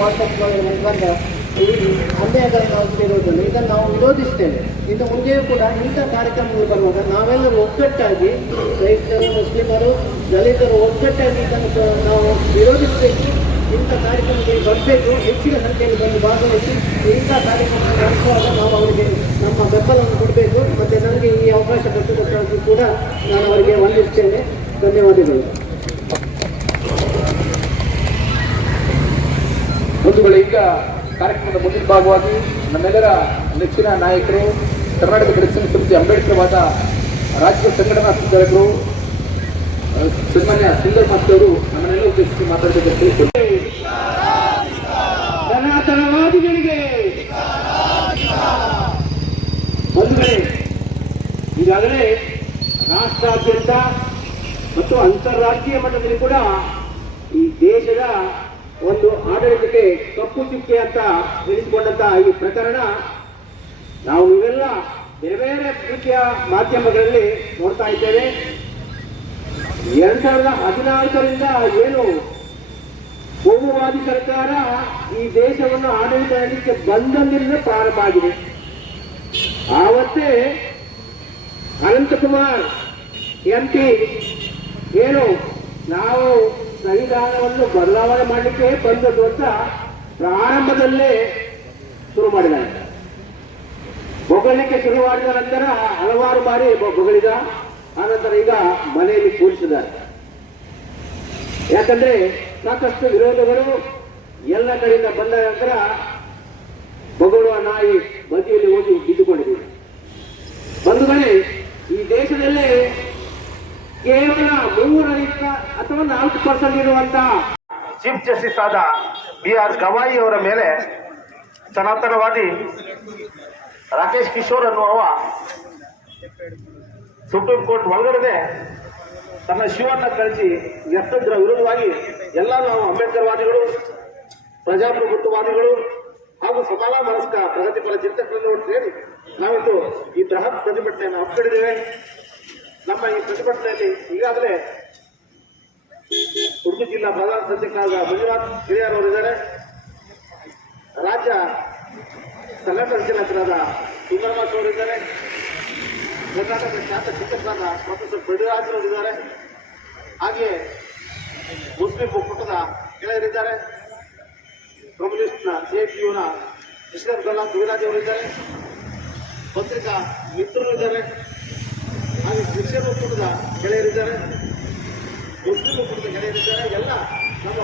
ವಾಟ್ಸಪ್ಗಳ ಮುಖಾಂತರ ಈ ಅನ್ಯಾಯಗಳನ್ನು ಇರುವುದನ್ನು ಇದನ್ನು ನಾವು ವಿರೋಧಿಸ್ತೇವೆ. ಇನ್ನು ಮುಂದೆಯೂ ಕೂಡ ಇಂಥ ಕಾರ್ಯಕ್ರಮಗಳು ಬರುವಾಗ ನಾವೆಲ್ಲರೂ ಒಗ್ಗಟ್ಟಾಗಿ ಕ್ರೈಸ್ತರು, ಮುಸ್ಲಿಮರು, ದಲಿತರು ಒಗ್ಗಟ್ಟಾಗಿ ಇದನ್ನು ನಾವು ವಿರೋಧಿಸಬೇಕು. ಇಂಥ ಕಾರ್ಯಕ್ರಮಗಳಿಗೆ ಬರಬೇಕು, ಹೆಚ್ಚಿನ ಸಂಖ್ಯೆಯಲ್ಲಿ ಬಂದು ಭಾಗವಹಿಸಿ ಇಂಥ ಕಾರ್ಯಕ್ರಮ ನಡೆಸುವಾಗ ನಾವು ಅವರಿಗೆ ನಮ್ಮ ಬೆಂಬಲವನ್ನು ಕೊಡಬೇಕು. ಮತ್ತು ನನಗೆ ಈ ಅವಕಾಶ ಕೊಟ್ಟಿದ್ದಕ್ಕಾಗಿ ಕೂಡ ನಾನು ಅವರಿಗೆ ವಂದಿಸ್ತೇನೆ. ಧನ್ಯವಾದಗಳು. ಬಂಧುಗಳು, ಈಗ ಕಾರ್ಯಕ್ರಮದ ಮುಂದಿನ ಭಾಗವಾಗಿ ನಮ್ಮೆಲ್ಲರ ನೆಚ್ಚಿನ ನಾಯಕರು, ಕರ್ನಾಟಕ ಕ್ರಿಶ್ಚಿಯನ್ ಸಮಿತಿ ಅಂಬೇಡ್ಕರ್ ವಾದ ರಾಜ್ಯ ಸಂಘಟನಾ ಸಂಚಾಲಕರು ಸನ್ಮಾನ್ಯ ಸುಂದರ್ ಮಾಸ್ತವರು ನಮ್ಮನ್ನೆಲ್ಲ ಉದ್ದೇಶಿಸಿ ಮಾತಾಡಬೇಕು. ಸನಾತನವಾದಿಗಳಿಗೆ ಬಂಧುಗಳೇ, ಈಗಾಗಲೇ ರಾಷ್ಟ್ರಾದ್ಯಂತ ಮತ್ತು ಅಂತಾರಾಷ್ಟ್ರೀಯ ಮಟ್ಟದಲ್ಲಿ ಕೂಡ ಈ ದೇಶದ ಒಂದು ಆಡಳಿತಕ್ಕೆ ಕಪ್ಪು ಚುಕ್ಕೆ ಅಂತ ಎನಿಸಿಕೊಂಡಂತಹ ಈ ಪ್ರಕರಣ ನಾವು ನೀವೆಲ್ಲ ಬೇರೆ ಬೇರೆ ರೀತಿಯ ಮಾಧ್ಯಮಗಳಲ್ಲಿ ನೋಡ್ತಾ ಇದ್ದೇವೆ. 2014ರಿಂದ ಏನು ಕೋಮುವಾದಿ ಸರ್ಕಾರ ಈ ದೇಶವನ್ನು ಆಡಳಿತ ನಡೆಸಲಿಕ್ಕೆ ಬಂದಂದಿನಿಂದ ಪ್ರಾರಂಭ ಆಗಿದೆ. ಆವತ್ತೇ ಅನಂತಕುಮಾರ್ MP ಏನು ನಾವು ಸಂವಿಧಾನವನ್ನು ಬದಲಾವಣೆ ಮಾಡಲಿಕ್ಕೆ ಬಂದದ್ದು ಅಂತ ಪ್ರಾರಂಭದಲ್ಲೇ ಶುರು ಮಾಡಿದ್ದಾರೆ. ಬೊಗಳಿಕೆ ಶುರು ಮಾಡಿದ ನಂತರ ಹಲವಾರು ಬಾರಿ ಬೊಗಳಿದ, ಆನಂತರ ಈಗ ಮನೆಯಲ್ಲಿ ಕೂರಿಸಿದ್ದಾರೆ. ಯಾಕಂದ್ರೆ ಸಾಕಷ್ಟು ವಿರೋಧಗಳು ಎಲ್ಲ ಕಡೆಯಿಂದ ಬಂದ ನಂತರ ಬೊಗಳುವ ನಾಯಿ ಬದಿಯಲ್ಲಿ ಹೋಗಿ ಬಿದ್ದುಕೊಂಡಿದ್ದೀವಿ. ಬಂಧುಗಳೇ, ಈ ದೇಶದಲ್ಲಿ ಕೇವಲ 3 ಅಥವಾ 4% ಇರುವಂತಹ ಚೀಫ್ ಜಸ್ಟಿಸ್ ಆದ BR ಗವಾಯಿ ಅವರ ಮೇಲೆ ಸನಾತನವಾದಿ ರಾಕೇಶ್ ಕಿಶೋರ್ ಅನ್ನುವ ಸುಪ್ರೀಂ ಕೋರ್ಟ್ ಒಳಗಡೆ ತನ್ನ ಶಿವನ್ನ ಕಳಿಸಿ ಎಸದ್ರ ವಿರುದ್ಧವಾಗಿ ಎಲ್ಲ ನಾವು ಅಂಬೇಡ್ಕರ್ ವಾದಿಗಳು, ಪ್ರಜಾಪ್ರಭುತ್ವವಾದಿಗಳು ಹಾಗೂ ಸಮಾನ ಮನಸ್ಕ ಪ್ರಗತಿಪರ ಚಿಂತಕರನ್ನು ಸೇರಿ ನಾವಿಂದು ಈ ಬೃಹತ್ ಪ್ರತಿಭಟನೆಯನ್ನು ಹಮ್ಮಿಕೊಂಡಿದ್ದೇವೆ. ನಮ್ಮ ಈ ಪ್ರತಿಭಟನೆಯಲ್ಲಿ ಈಗಾಗಲೇ ಉಡುಪಿ ಜಿಲ್ಲಾ ಪ್ರಧಾನ ಸಂಚಾಲಕರಾದ ಮಂಜುನಾಥ್ ಹಿರಿಯರ್ ಅವರಿದ್ದಾರೆ, ರಾಜ್ಯ ಸಂಘಟನಾ ಸಂಚಾಲಕರಾದ ಸುಂದರಮಾಸ್ ಅವರಿದ್ದಾರೆ, ಕರ್ನಾಟಕ ಖ್ಯಾತ ಶಿಕ್ಷಕರಾದ ಪ್ರೊಫೆಸರ್ ಪ್ರಭುರಾಜ್ ಅವರಿದ್ದಾರೆ, ಹಾಗೆಯೇ ಮುಸ್ಲಿಂ ಒಕ್ಕೂಟದ ಗೆಳೆಯರಿದ್ದಾರೆ, ಕಮ್ಯುನಿಸ್ಟ್ನ CITUನ ಇಸ್ಲಾಂ ಗಲ್ಲಾ ಕವಿರಾಜ್ ಅವರಿದ್ದಾರೆ, ಪತ್ರಿಕಾ ಮಿತ್ರರು ಇದ್ದಾರೆ, ಹಾಗೆ ಕ್ರಿಶ್ಚಿಯನ್ ಒಕ್ಕೂಟದ ಗೆಳೆಯರಿದ್ದಾರೆ, ಮುಸ್ಲಿಂ ಒಕ್ಕೂಟದ ಗೆಳೆಯರಿದ್ದಾರೆ. ಎಲ್ಲ ನಮ್ಮ